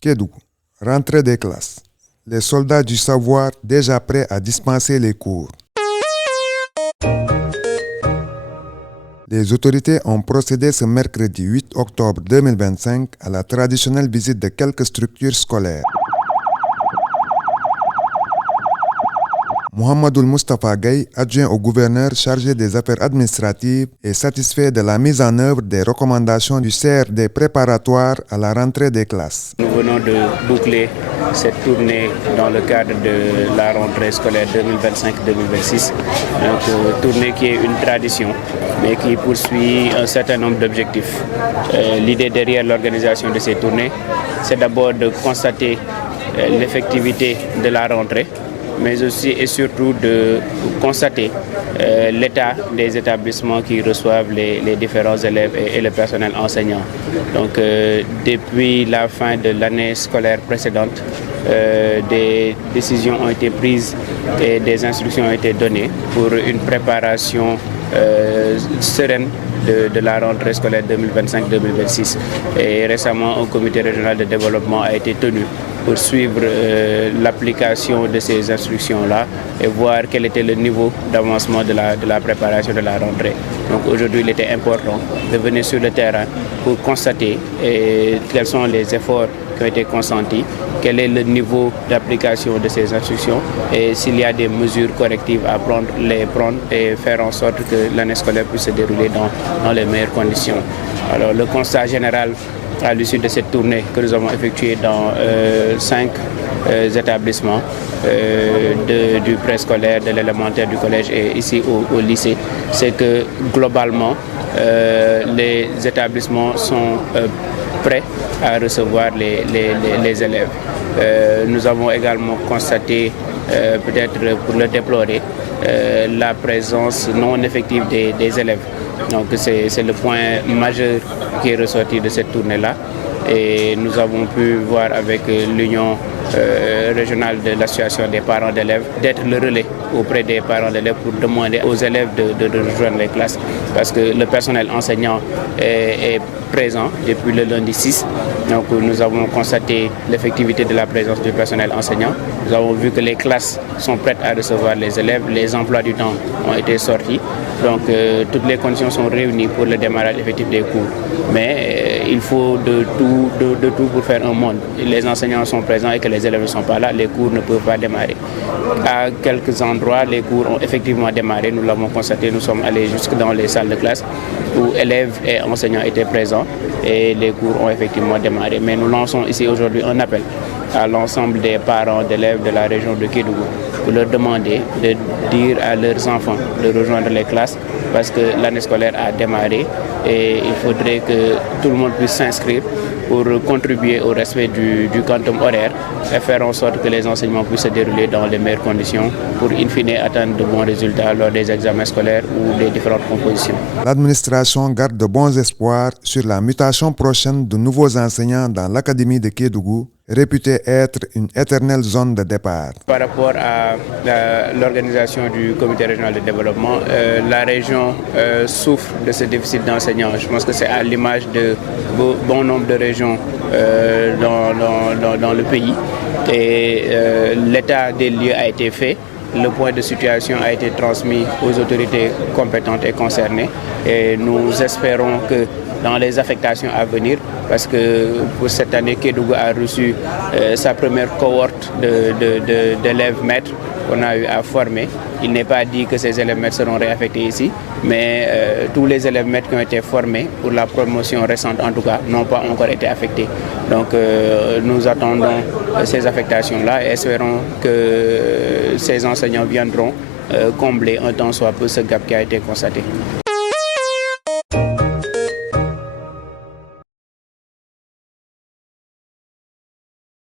Kédougou, rentrée des classes. Les soldats du savoir déjà prêts à dispenser les cours. Les autorités ont procédé ce mercredi 8 octobre 2025 à la traditionnelle visite de quelques structures scolaires. Mohamedoul Moustapha Gaye, adjoint au gouverneur chargé des affaires administratives, est satisfait de la mise en œuvre des recommandations du CRD préparatoire à la rentrée des classes. Nous venons de boucler cette tournée dans le cadre de la rentrée scolaire 2025-2026. Donc, tournée qui est une tradition, mais qui poursuit un certain nombre d'objectifs. L'idée derrière l'organisation de ces tournées, c'est d'abord de constater l'effectivité de la rentrée, mais aussi et surtout de constater l'état des établissements qui reçoivent les différents élèves et le personnel enseignant. Donc depuis la fin de l'année scolaire précédente, des décisions ont été prises et des instructions ont été données pour une préparation sereine de la rentrée scolaire 2025-2026. Et récemment, un comité régional de développement a été tenu pour suivre l'application de ces instructions-là et voir quel était le niveau d'avancement de la préparation de la rentrée. Donc aujourd'hui, il était important de venir sur le terrain pour constater quels sont les efforts qui ont été consentis, quel est le niveau d'application de ces instructions et s'il y a des mesures correctives à prendre, les prendre et faire en sorte que l'année scolaire puisse se dérouler dans les meilleures conditions. Alors le constat général à l'issue de cette tournée que nous avons effectuée dans 5 établissements du préscolaire, de l'élémentaire, du collège et ici au lycée, c'est que globalement les établissements sont prêts à recevoir les élèves. Nous avons également constaté, peut-être pour le déplorer, la présence non effective des élèves. Donc c'est le point majeur qui est ressorti de cette tournée-là. Et nous avons pu voir avec l'Union régionale de l'association des parents d'élèves d'être le relais auprès des parents d'élèves pour demander aux élèves de rejoindre les classes parce que le personnel enseignant est présent depuis le lundi 6. Donc nous avons constaté l'effectivité de la présence du personnel enseignant. Nous avons vu que les classes sont prêtes à recevoir les élèves, les emplois du temps ont été sortis. Donc toutes les conditions sont réunies pour le démarrage effectif des cours. Mais il faut de tout pour faire un monde. Les enseignants sont présents et que les élèves ne sont pas là, les cours ne peuvent pas démarrer. À quelques endroits, les cours ont effectivement démarré, nous l'avons constaté, nous sommes allés jusque dans les salles de classe où élèves et enseignants étaient présents et les cours ont effectivement démarré. Mais nous lançons ici aujourd'hui un appel à l'ensemble des parents d'élèves de la région de Kédougou pour leur demander de dire à leurs enfants de rejoindre les classes parce que l'année scolaire a démarré et il faudrait que tout le monde puisse s'inscrire pour contribuer au respect du quantum horaire et faire en sorte que les enseignements puissent se dérouler dans les meilleures conditions pour in fine atteindre de bons résultats lors des examens scolaires ou des différentes compositions. L'administration garde de bons espoirs sur la mutation prochaine de nouveaux enseignants dans l'Académie de Kédougou, réputée être une éternelle zone de départ. Par rapport à l'organisation du comité régional de développement, la région souffre de ce déficit d'enseignants. Je pense que c'est à l'image de bon nombre de régions dans le pays. Et l'état des lieux a été fait. Le point de situation a été transmis aux autorités compétentes et concernées. Et nous espérons que dans les affectations à venir, parce que pour cette année, Kédougou a reçu sa première cohorte d'élèves maîtres qu'on a eu à former. Il n'est pas dit que ces élèves maîtres seront réaffectés ici, mais tous les élèves maîtres qui ont été formés pour la promotion récente, en tout cas, n'ont pas encore été affectés. Donc nous attendons ces affectations-là et espérons que ces enseignants viendront combler un tant soit peu ce gap qui a été constaté.